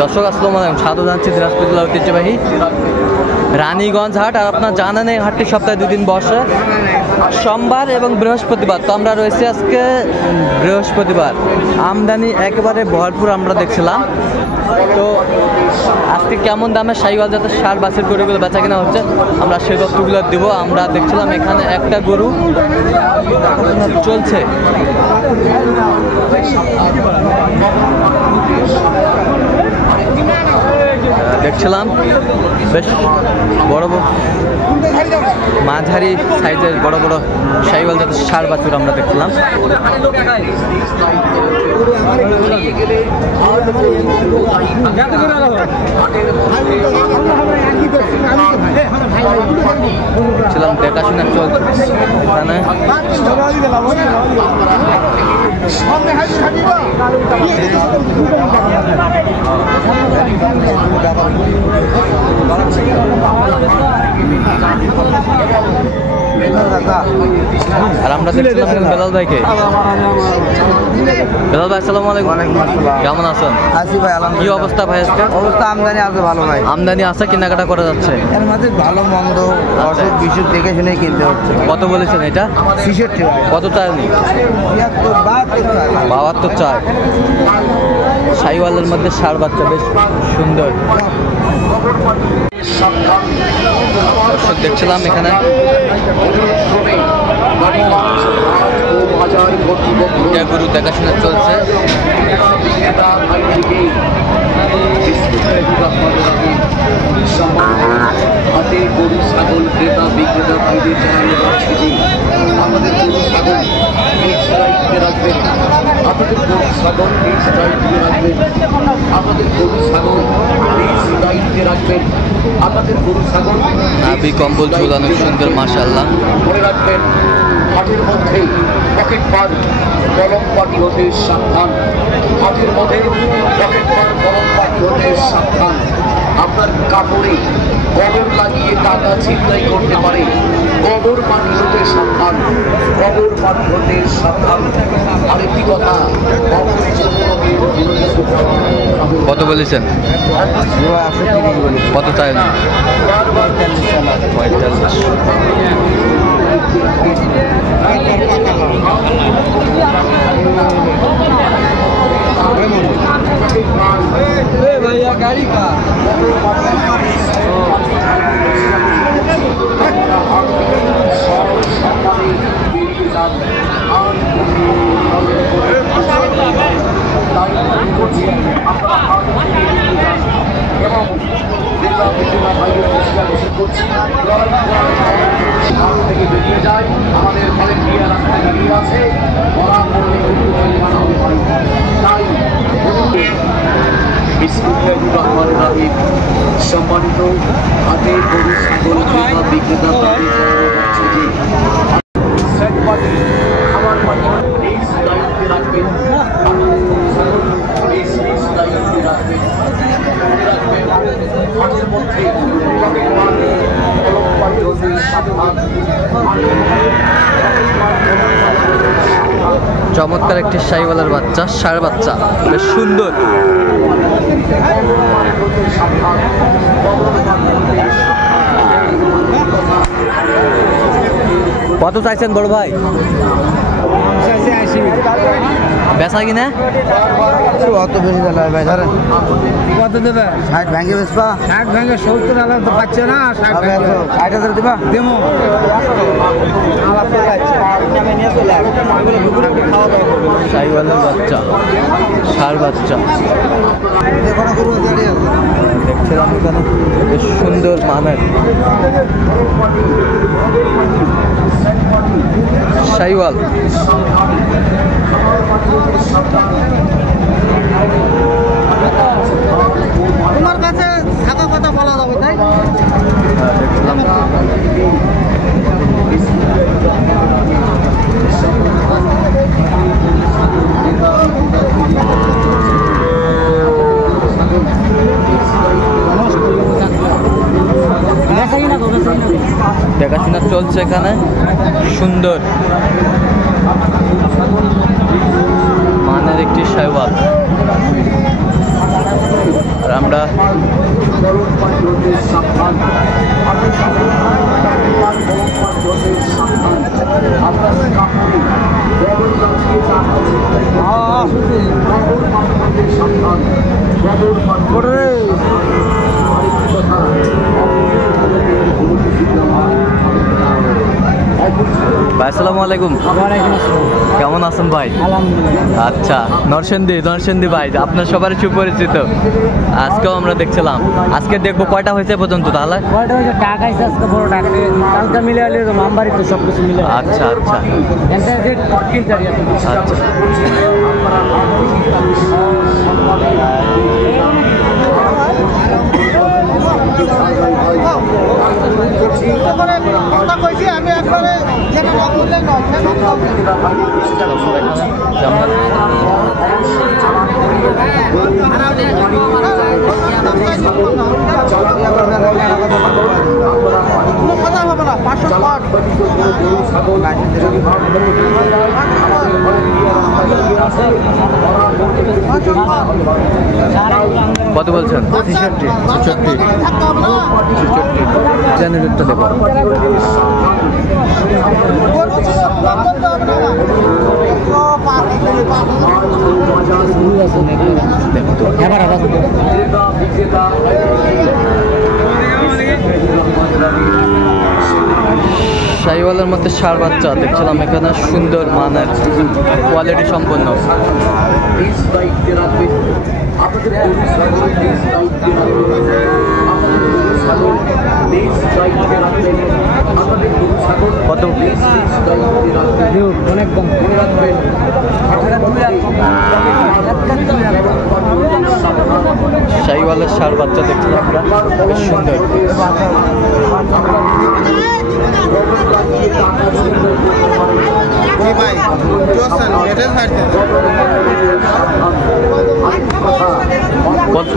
দর্শক আসসালামু আলাইকুম, স্বাগত জানাচ্ছি দিনাজপুর জেলার ঐতিহ্যবাহী রানীগঞ্জ হাট। আর আপনার জানেন এই হাটটি সপ্তাহে 2 দিন বসে, সোমবার এবং বৃহস্পতিবার। তো আমরা রয়েছি আজকে বৃহস্পতিবার। আমদানি একেবারে ভরপুর আমরা দেখছিলাম। তো আজকে কেমন দামে শাহিওয়াল জাতের ষাঁড় বাছুর গরুগুলো বেচা কেনা হচ্ছে আমরা সেই তথ্যগুলো দিব। আমরা দেখছিলাম এখানে একটা গরু চলছে। দেখছিলাম বেশ বড় মাঝারি সাইজের বড় বড় শাহিওয়াল জাতের ষাঁড় বাছুর আমরা দেখছিলাম। দেখছিলাম দেখাশোনা চলছে এখানে। আর আমরা দেখছিলাম বেলাল ভাইকে। বেলাল ভাই আসসালামু আলাইকুম। কেমন আছেন? আছি ভাই, কি অবস্থা ভাই আজকে? অবস্থা আমদানি আছে ভালো ভাই। আমদানি আছে, কেনাকাটা করা যাচ্ছে? এর মধ্যে ভালো মন্দ অসুখ বিসুখ দেখে শুনে কিনতে হচ্ছে। কত বলেছেন এটা? 66 ভাই। কত চাইনি? 72 চাই। শাহিওয়ালের মধ্যে ষাঁড় বাচ্চা বেশ সুন্দর। দেখছিলাম এখানে গরু দেখাশোনা চলছে। হাতে গরু ছাগল ক্রেতা বিক্রেতা ভাইদের জানানো যাচ্ছে যে আমাদের গরু ছাগল নিজ দায়িত্বে রাখবেন। আমাদের গরু ছাগল নিজ দায়িত্বে রাখবেন। আমাদের গরু ছাগল নিজ দায়িত্বে রাখবেন। আমাদের গরু ছাগল নাভি কম্বল ঝুলানো সুন্দর, মাশাআল্লাহ। মনে রাখবেন, হাটের মধ্যে পকেট পার কলম পাটি হতে সাবধান। হাটের মধ্যে পকেট পার কলম পাটি হতে সাবধান। আপনার কাপড়ে কবর লাগিয়ে টাকা ছিনতাই করতে পারে। কবর পাটি হতে সাবধান, কবর পাটি হতে সাবধান। আরেকটি কথা, কত বলেছেন? কত চাই? 45। भैया गाड़ी का থেকে বেরিয়ে যায়। আমাদের ভলেন্টিয়ার রাস্তায় দাঁড়িয়ে আছে। সম্মানিত হাতে গরু ছাগল ক্রেতা বিক্রেতা আমার নিজ দায়িত্বে রাখবেন। দায়িত্বে রাখবেন। হাটের মধ্যে চমৎকার একটি শাহিওয়ালের বাচ্চা, ষাঁড় বাচ্চা বেশ সুন্দর। কত চাইছেন বড় ভাই? বেচা কিনা অত বেশি দিলে ভাই, ধরেন কত দেবে? 60 ভেঙে বেচবা। 60 ভেঙে 70,000 তো পাচ্ছে না। 60,000 দিবা। দেবো শাহিওয়ালের বাচ্চা, ষাঁড় বাচ্চা দেখছিলাম এখানে বেশ সুন্দর মানের শাহিওয়াল। তোমার কাছে থাকা কথা বলা যাবে তাই? দেখছিলাম দেখাশোনা চলছে এখানে সুন্দর মানের একটি শাহিওয়াল। আমরা গরম পানি হতে সাবধান হাতের সাথে গরম পানি হতে সাবধান আপনার কাপড়ে গরম লাগিয়ে গরম পানি হতে সাবধান গরম পানি আরেকটি কথা ভাই আসসালামু আলাইকুম। কেমন আছেন ভাই? আচ্ছা, নরসিংদী ভাই আপনার সবার সুপরিচিত। আজকেও আমরা দেখছিলাম, আজকে দেখবো কয়টা হয়েছে পর্যন্ত তাহলে? আচ্ছা আচ্ছা আচ্ছা। কথা কইছি আমি একবারে যেটা না করলে নয় কথা হবে না 500 কত বলছেন? 66 জেনারেটরটা দেখো। শাহিওয়ালের মধ্যে ষাঁড় বাচ্চা দেখছিলাম এখানে, সুন্দর মানের কোয়ালিটি সম্পন্ন। কত? অনেক কম। শাহিওয়ালের ষাঁড় বাচ্চা দেখছিলাম আমরা, বেশ সুন্দর।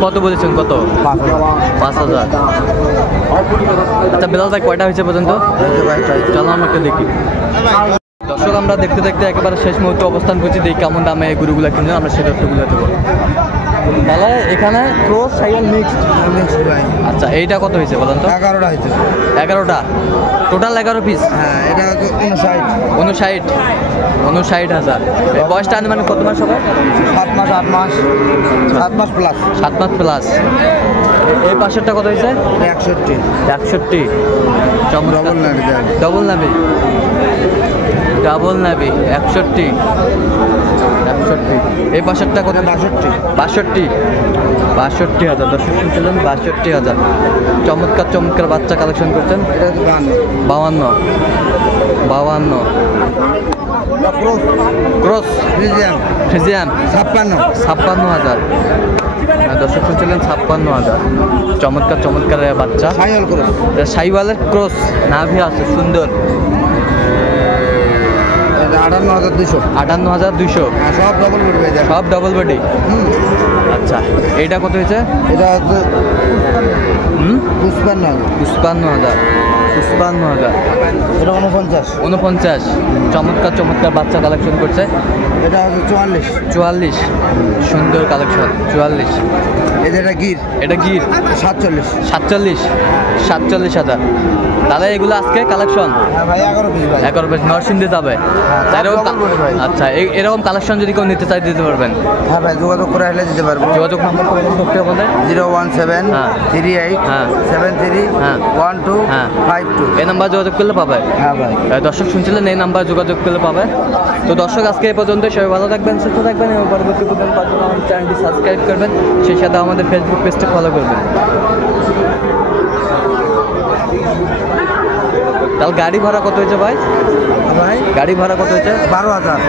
কত বলেছেন? কত? 5,000। আচ্ছা বেলাল ভাই, কয়টা হয়েছে পর্যন্ত? চলো আমরা একটু দেখি। দর্শক, আমরা দেখতে দেখতে একেবারে শেষ মুহূর্তে অবস্থান করছি, দেখি কেমন দামে এই গরুগুলো কিনলেন, আমরা সেই তথ্যগুলো দেবো। তাহলে এখানে ক্রস শাহিওয়াল মিক্সড ভাই। আচ্ছা, এইটা কত হয়েছে বলেন তো? 11টা হয়েছে। 11টা টোটাল 11 পিস? হ্যাঁ, এটা 59,000। এই বয়সটা মানে কত মাস হবে? 7 মাস 8 মাস 7 মাস প্লাস। 7 মাস প্লাস। এই পাশেরটা কত হয়েছে? 61। ডবল নাবি 61। এই পাশেরটা কত? 62,000। দর্শক শুনছিলেন 62,000। চমৎকার বাচ্চা কালেকশন করছেন। 52। Cross Friesian 56,000। দর্শক শুনছিলেন 56,000। চমৎকার বাচ্চা, শাহিওয়ালের ক্রস, নাভি আছে সুন্দর। 58,200। সব ডবল বডি। আচ্ছা, এইটা কত হয়েছে? এটা হচ্ছে 55,000। এটা 49। চমৎকার বাচ্চা কালেকশন করছে। এটা হচ্ছে 44। সুন্দর কালেকশন। 44। এটা গির 47,000। তাহলে এগুলো আজকে কালেকশন। ভাই 11 পিস নরসিংদী যাবে। আচ্ছা, এরকম কালেকশন যদি কেউ নিতে চাই দিতে পারবেন? হ্যাঁ ভাই, যোগাযোগ করে আসলে দিতে পারবো। যোগাযোগ নাম্বার করতে আমাদের 01738731252। এই নাম্বার যোগাযোগ করলে পাবে। হ্যাঁ ভাই। দর্শক শুনছিলেন, এই নাম্বার যোগাযোগ করলে পাবে। তো দর্শক, আজকে এই পর্যন্ত। সবাই ভালো থাকবেন, সুস্থ থাকবেন এবং পরবর্তী পর্যন্ত আমাদের চ্যানেলটি সাবস্ক্রাইব করবেন, সেই সাথে আমাদের ফেসবুক পেজটা ফলো করবেন। তাহলে গাড়ি ভাড়া কত হয়েছে ভাই? গাড়ি ভাড়া কত হয়েছে? 12,000।